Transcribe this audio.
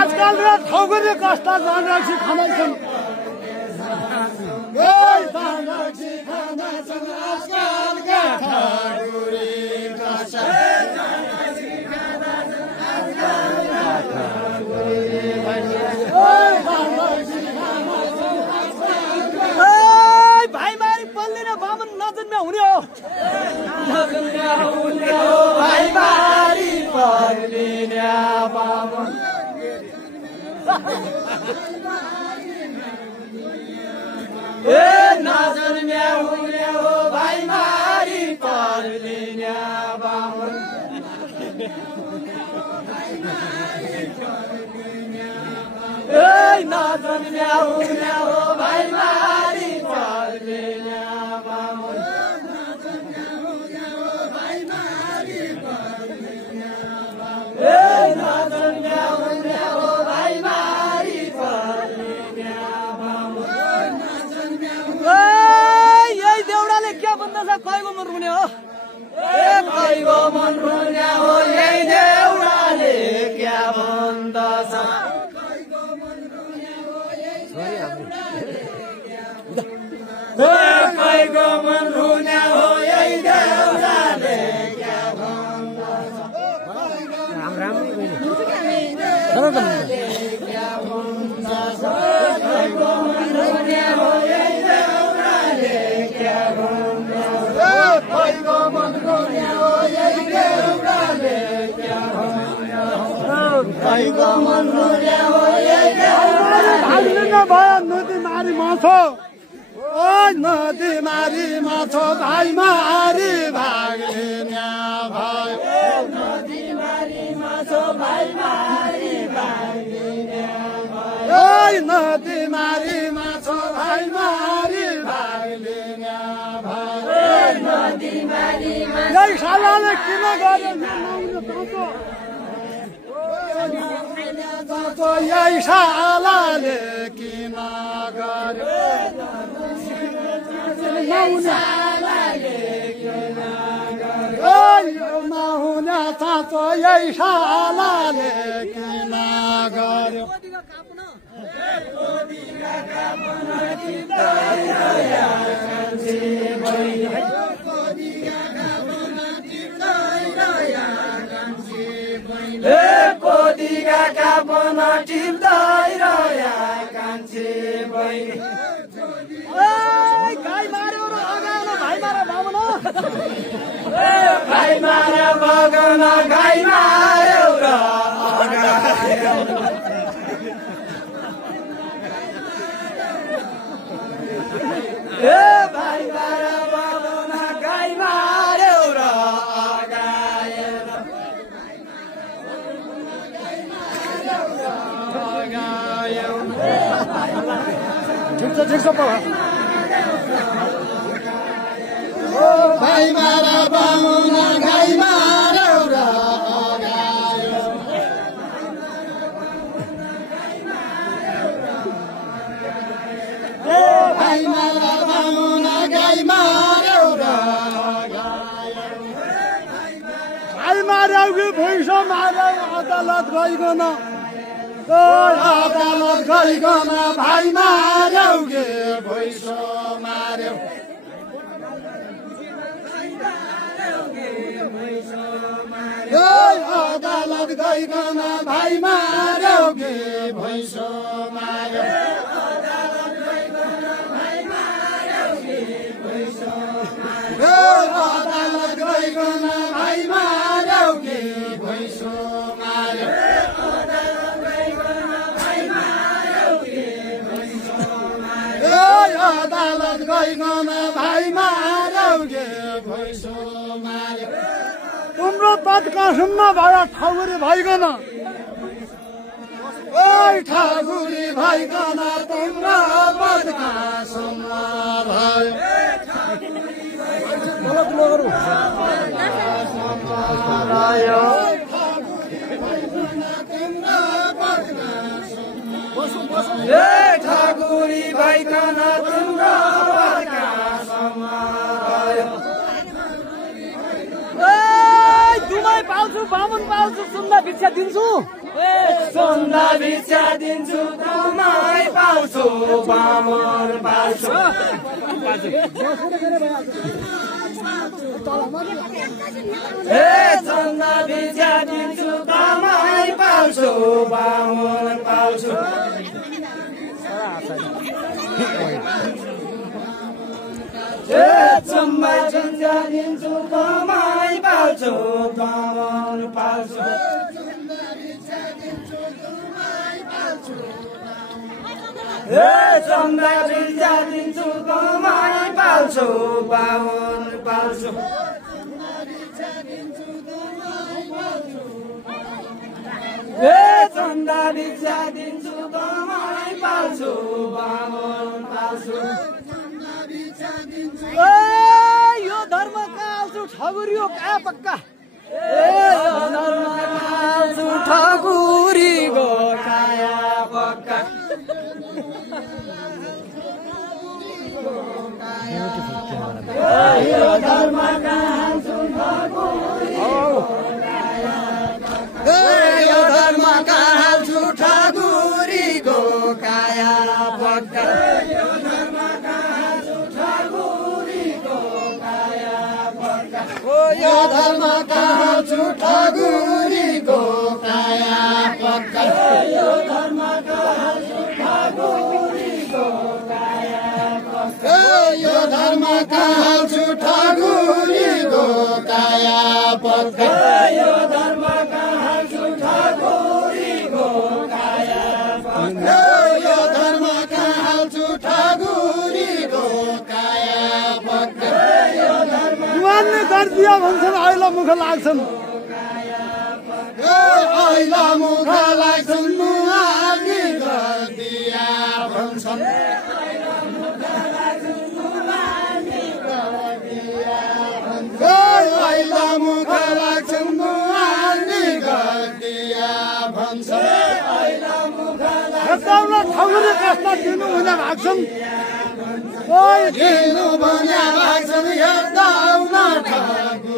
आजकल ठगुरी कस्ता जानराक्षी खानाछन् जानराक्षी खानाछन् आजकलका ठगुरी कस्ता भाइ मारी पल्लिन बामन नजन्म्या हुने हो भाइ मारी पल्लिन बामन ए नजन्म्या हुने हो भाइ मारी पल्लिन बामन ए नजन्म्या हुने हो भाइ मारी पल्लिन बामन ए नजन्म्या हुने हो भाइ मारी पल्लिन बामन यही देउडाले के भन्दछ कहिगो मन रुने हो ए कहिगो मन रुने हो यही देउडाले के भन्दछ कहिगो मन रुने हो यही देउडाले के भन्दछ नदी मारी माछो ओ नदी मारी माछो भाइ मारी भाग्ने भाइ नदी मारी माछो भाइ मारी भाग्ने भाइ नदी मारी माछो भाइ मारी भाग्ने भाइ नदी मारी यही सालाले किन गर्यो यही सालाले किन गर्यो नहुने चाँचो यही सालाले किन गर्यो कोदिगा कापन टिप्दै रह्या कान्छी बहिनी गाई मार्यो र अगाउन भाइ मार भगन भाइ मार भगन गाई मार्यो र भाइ मार भगन गाई मार्यो र ठिक छ भाइ मार भगन गाई मार्यो र भाइ मार भगन गाई मार्यो र भाइ मार्यो कि भैँसो मार्यो अदालत गइकन अदालत गइकन भाइ मार्यो गे भैँसो मार्यो अदालत गइकन भाइ मार्यो गे भैँसो मार्यो अदालत गइकन भाइ मार्यो गे भैँसो अदालत गइकन भाइ मार्यो गे भैँसो मार्यो तुम्रो तत्कासम्म भयो ठगुरी भइकन ठाकुरी भइकन तिम्रो तत्कासम्म भयो ठाकुरी भइकन तिम्रो दुमै पाउँछु बामुन पाउँछु सुन्दा भिक्षा दिन्छु सुन्दा भिक्षा दिन्छु दुमै पाउँछु बामुन पाउँछु चन्दा भिक्षा दिन्छु दुमै पाउँछु बामुन पाउँछु चम्बा चन्दा दिन्छु दुमै पाउँछु बामुन पाउँछु चन्दा भिक्षा दिन्छु दुमै पाउँछु बामुन पाउँछु चन्दा भिक्षा दिन्छु दुमै पाउँछु बामुन पाउँछु यो धर्म काल्छु ठगुरी हो कहाँ पक्का यो धर्म काल्छु ठगुरी गो काया पक्का यो धर्म काल्छु ठगुरी यो धर्म काल्छु ठगुरी गो काया पक्का यो धर्म काल्छु ठगुरीको काया पक्का यो धर्म काल्छु ठगुरीको काया पक्का यो धर्म काल्छु ठगुरीको काया पक्का यो धर्म काल्छु ठगुरीको काया पक्का यो धर्म काल्छु ठगुरीको काया पक्का गरिदियो भन्छन् ऐला मुख लाग्छन् ऐला मुख लाग्छन् मुहानी गरिदिया भन्छन् ऐला मुख लाग्छन् मुहानी गरिदिया भन्छन् ठगुरी कस्ता दिनु हुने भाग्छन् दिनु भने भाग्छन् हेर्दा ठगुरी